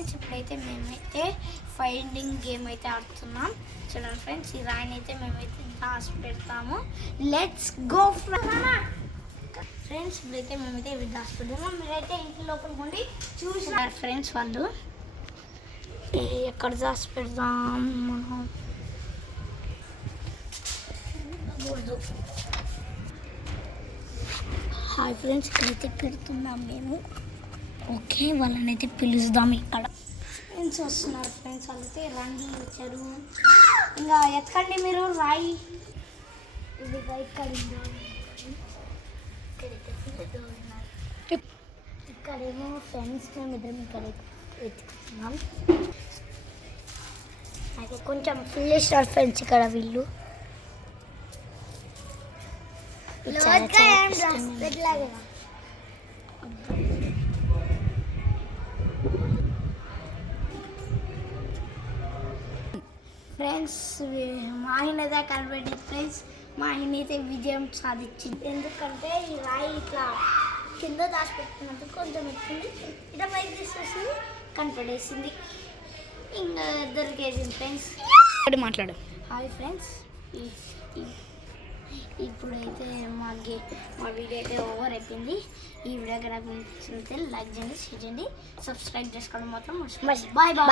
Friends, ఇప్పుడైతే మేమైతే finding game అయితే ఆడుతున్నాం. చూడండి ఫ్రెండ్స్, ఈ రాయిని అయితే మేమైతే దాచి పెడతాము. Let's go friends. ఇప్పుడైతే మేమైతే ఇవి దాచి పెడతాము. మీరైతే ఇంటి లోపలికి ఉండి చూసినారు ఫ్రెండ్స్. వాళ్ళు ఎక్కడ దాచి పెడదాం మనం హాయ్ ఫ్రెండ్స్, ఇక్కడైతే పెడుతున్నాం మేము. ఓకే, వాళ్ళని అయితే పిలుస్తాం. ఇక్కడ ఫ్రెండ్స్ వస్తున్నారు. ఫ్రెండ్స్ వాళ్ళైతే రండి వచ్చారు. ఇంకా ఎక్కండి మీరు రాయి. ఇది ఇక్కడేమో ఫ్రెండ్స్ మేము ఇద్దరం ఇక్కడ వెతుకుతున్నాం. అయితే కొంచెం ఫుల్ ఇస్తారు ఫ్రెండ్స్ ఇక్కడ వీళ్ళు. ఫ్రెండ్స్, మా ఆయన అయితే కనబడి ఫ్రెండ్స్ మా ఆయన అయితే విజయం సాధించింది. ఎందుకంటే ఈ రాయి ఇట్లా కింద దాచిపెట్టినందుకు కొంచెం ఎక్కింది, ఇట్లా పైకి తీసేసింది, కనపడేసింది. ఇంకా దొరికేసింది ఫ్రెండ్స్. మాట్లాడు. హాయ్ ఫ్రెండ్స్, ఇప్పుడైతే మా వీడియో అయితే ఓవర్ అయిపోయింది. ఈ వీడియో కనుక మీకు నచ్చితే లైక్ చేయండి, షేర్ చేయండి, సబ్స్క్రైబ్ చేసుకోవడం మాత్రం మర్చిపోండి. Bye bye.